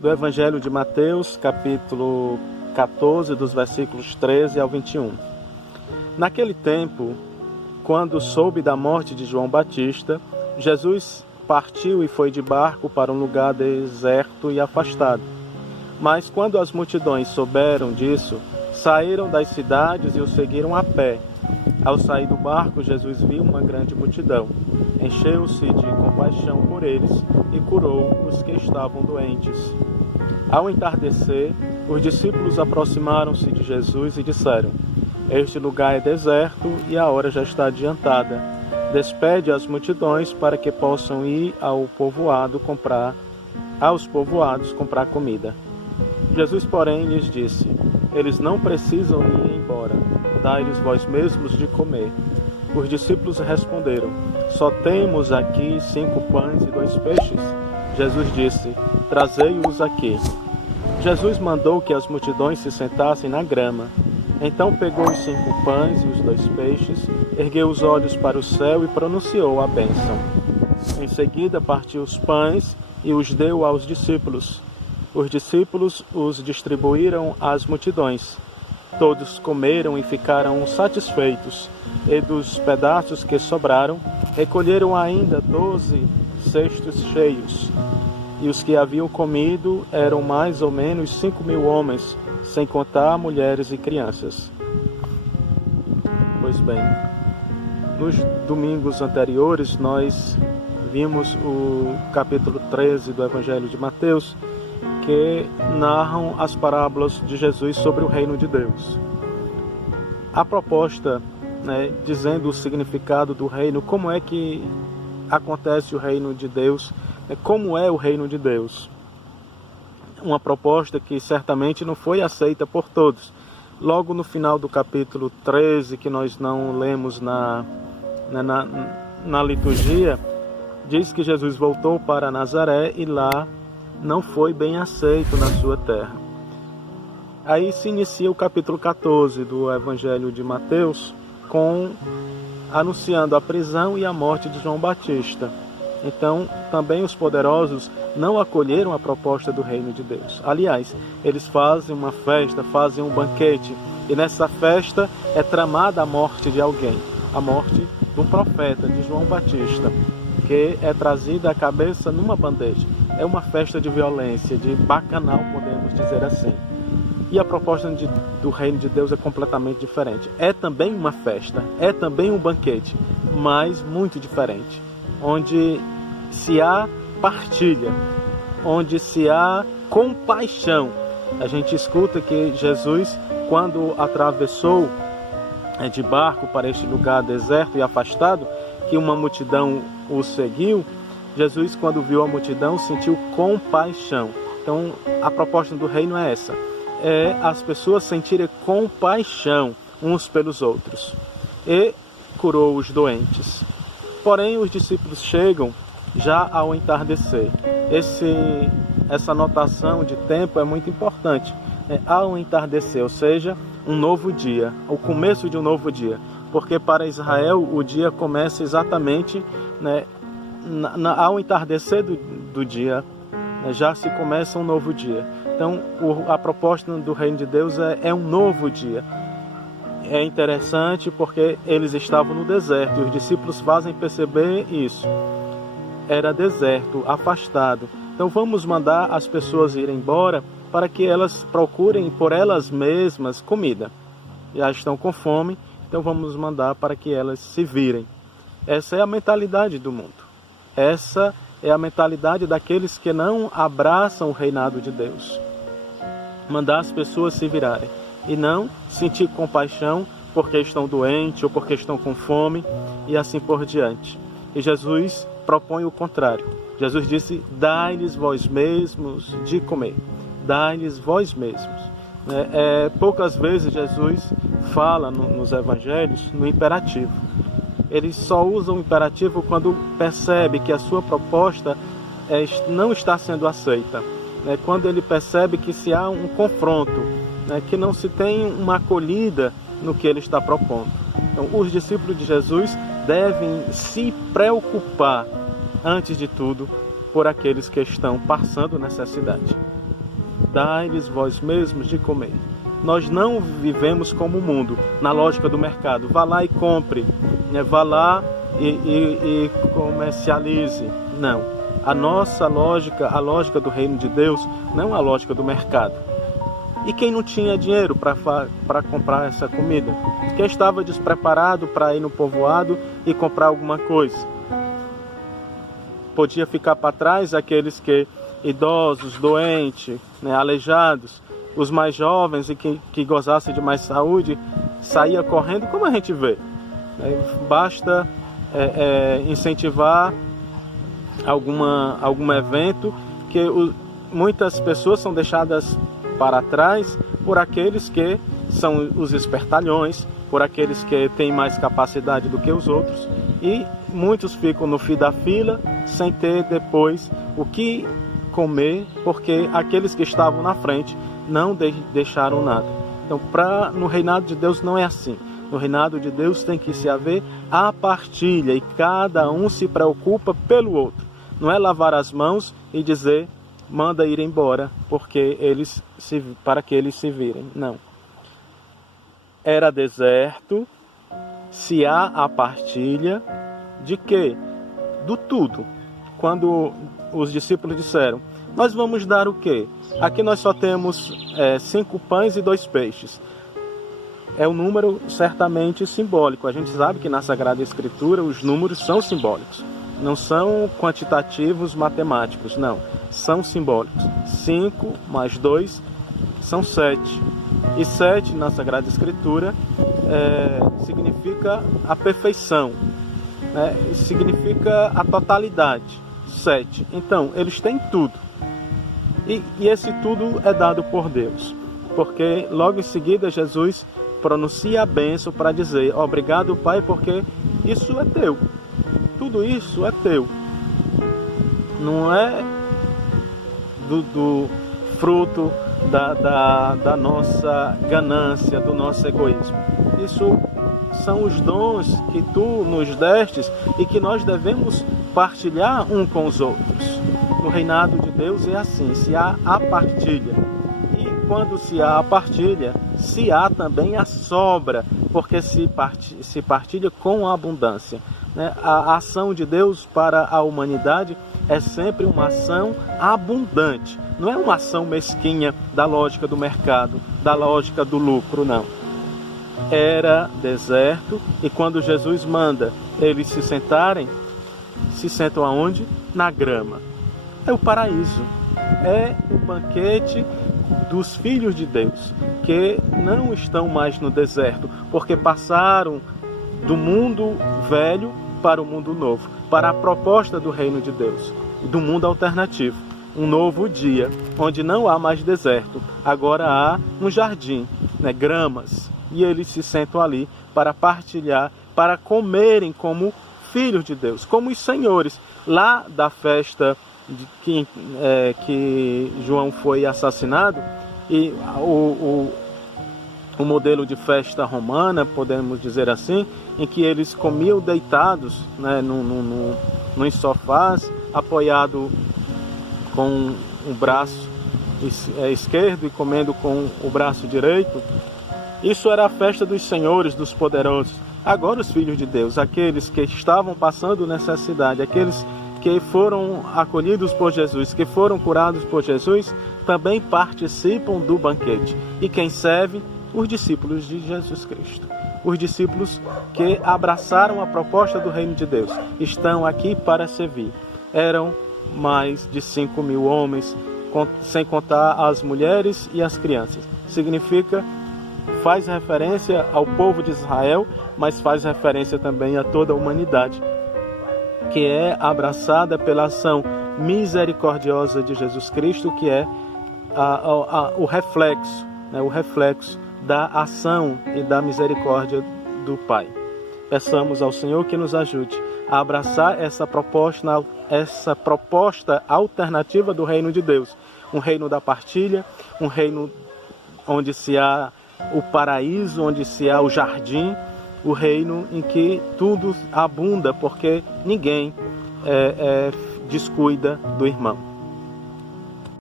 do Evangelho de Mateus, capítulo 14, dos versículos 13 ao 21. Naquele tempo, quando soube da morte de João Batista, Jesus partiu e foi de barco para um lugar deserto e afastado. Mas quando as multidões souberam disso, saíram das cidades e o seguiram a pé. Ao sair do barco, Jesus viu uma grande multidão. Encheu-se de compaixão por eles e curou os que estavam doentes. Ao entardecer, os discípulos aproximaram-se de Jesus e disseram: Este lugar é deserto e a hora já está adiantada. Despede as multidões para que possam ir aos povoados comprar comida. Jesus, porém, lhes disse: Eles não precisam ir embora. Dai-lhes vós mesmos de comer. Os discípulos responderam: Só temos aqui 5 pães e 2 peixes. Jesus disse: Trazei-os aqui. Jesus mandou que as multidões se sentassem na grama. Então pegou os 5 pães e os 2 peixes, ergueu os olhos para o céu e pronunciou a bênção. Em seguida partiu os pães e os deu aos discípulos. Os discípulos os distribuíram às multidões. Todos comeram e ficaram satisfeitos, e dos pedaços que sobraram, recolheram ainda 12 cestos cheios. E os que haviam comido eram mais ou menos 5.000 homens, sem contar mulheres e crianças. Pois bem, nos domingos anteriores nós vimos o capítulo 13 do Evangelho de Mateus, que narram as parábolas de Jesus sobre o reino de Deus. A proposta, dizendo o significado do reino, como é que acontece o reino de Deus, como é o reino de Deus. Uma proposta que certamente não foi aceita por todos. Logo no final do capítulo 13, que nós não lemos na liturgia, diz que Jesus voltou para Nazaré e lá não foi bem aceito na sua terra. Aí se inicia o capítulo 14 do Evangelho de Mateus, anunciando a prisão e a morte de João Batista. Então, também os poderosos não acolheram a proposta do reino de Deus. Aliás, eles fazem uma festa, fazem um banquete, e nessa festa é tramada a morte de alguém, a morte do profeta, de João Batista, que é trazida a cabeça numa bandeja. É uma festa de violência, de bacanal, podemos dizer assim. E a proposta do reino de Deus é completamente diferente. É também uma festa, é também um banquete, mas muito diferente. Onde se há partilha, onde se há compaixão. A gente escuta que Jesus, quando atravessou de barco para este lugar deserto e afastado, que uma multidão o seguiu, Jesus, quando viu a multidão, sentiu compaixão. Então, a proposta do reino é essa. É as pessoas sentirem compaixão uns pelos outros. E curou os doentes. Porém, os discípulos chegam já ao entardecer. Essa notação de tempo é muito importante. Ao entardecer, ou seja, um novo dia, o começo de um novo dia. Porque para Israel o dia começa exatamente ao entardecer do dia, já se começa um novo dia. Então, a proposta do reino de Deus é um novo dia. É interessante porque eles estavam no deserto e os discípulos fazem perceber isso. Era deserto, afastado. Então vamos mandar as pessoas irem embora para que elas procurem por elas mesmas comida. Já estão com fome, então vamos mandar para que elas se virem. Essa é a mentalidade do mundo. Essa é a mentalidade daqueles que não abraçam o reinado de Deus. Mandar as pessoas se virarem. E não sentir compaixão porque estão doentes ou porque estão com fome e assim por diante. E Jesus propõe o contrário. Jesus disse: dai-lhes vós mesmos de comer. Dai-lhes vós mesmos. Poucas vezes Jesus fala nos evangelhos no imperativo. Ele só usa o imperativo quando percebe que a sua proposta não está sendo aceita. Quando ele percebe que se há um confronto, que não se tem uma acolhida no que ele está propondo. Então, os discípulos de Jesus devem se preocupar, antes de tudo, por aqueles que estão passando necessidade. Dai-lhes vós mesmos de comer. Nós não vivemos como o mundo, na lógica do mercado. Vá lá e compre, né? Vá lá e comercialize. Não. A nossa lógica, a lógica do reino de Deus, não a lógica do mercado. E quem não tinha dinheiro para comprar essa comida? Quem estava despreparado para ir no povoado e comprar alguma coisa? Podia ficar para trás aqueles que, idosos, doentes, né, aleijados, os mais jovens e que gozassem de mais saúde, saía correndo, como a gente vê. Basta incentivar algum evento que muitas pessoas são deixadas para trás por aqueles que são os espertalhões, por aqueles que têm mais capacidade do que os outros, e muitos ficam no fim da fila sem ter depois o que comer, porque aqueles que estavam na frente não deixaram nada. Então, no reinado de Deus não é assim. No reinado de Deus tem que se haver a partilha e cada um se preocupa pelo outro. Não é lavar as mãos e dizer, manda ir embora, para que eles se virem. Não. Era deserto, se há a partilha de quê? Do tudo. Quando os discípulos disseram, nós vamos dar o quê? Aqui nós só temos 5 pães e 2 peixes. É um número certamente simbólico. A gente sabe que na Sagrada Escritura os números são simbólicos. Não são quantitativos matemáticos, não. São simbólicos. 5 mais 2 são 7. E 7 na Sagrada Escritura significa a perfeição, né? Significa a totalidade. 7. Então, eles têm tudo. E esse tudo é dado por Deus. Porque logo em seguida Jesus pronuncia a bênção para dizer, obrigado, Pai, porque isso é teu. Tudo isso é teu. Não é do fruto da nossa ganância, do nosso egoísmo. Isso são os dons que tu nos destes e que nós devemos partilhar um com os outros. No reinado de Deus é assim, se há a partilha. E quando se há a partilha, se há também a sobra, porque se partilha com abundância. Né? A ação de Deus para a humanidade é sempre uma ação abundante. Não é uma ação mesquinha da lógica do mercado, da lógica do lucro, não. Era deserto e quando Jesus manda eles se sentarem, se sentam aonde? Na grama. É o paraíso. É o banquete dos filhos de Deus, que não estão mais no deserto, porque passaram do mundo velho para o mundo novo, para a proposta do reino de Deus, do mundo alternativo. Um novo dia, onde não há mais deserto, agora há um jardim, né, gramas, e eles se sentam ali para partilhar, para comerem como filhos de Deus, como os senhores. Lá da festa que João foi assassinado, e o modelo de festa romana, podemos dizer assim, em que eles comiam deitados, né, nos sofás, apoiado com o braço esquerdo e comendo com o braço direito. Isso era a festa dos senhores, dos poderosos. Agora os filhos de Deus, aqueles que estavam passando necessidade, aqueles que foram acolhidos por Jesus, que foram curados por Jesus, também participam do banquete. E quem serve? Os discípulos de Jesus Cristo. Os discípulos que abraçaram a proposta do reino de Deus estão aqui para servir. Eram mais de 5.000 homens, sem contar as mulheres e as crianças. Significa, faz referência ao povo de Israel, mas faz referência também a toda a humanidade, que é abraçada pela ação misericordiosa de Jesus Cristo, que é o reflexo, né, o reflexo da ação e da misericórdia do Pai. Peçamos ao Senhor que nos ajude a abraçar essa proposta alternativa do reino de Deus. Um reino da partilha, um reino onde se há o paraíso, onde se há o jardim, o reino em que tudo abunda, porque ninguém descuida do irmão.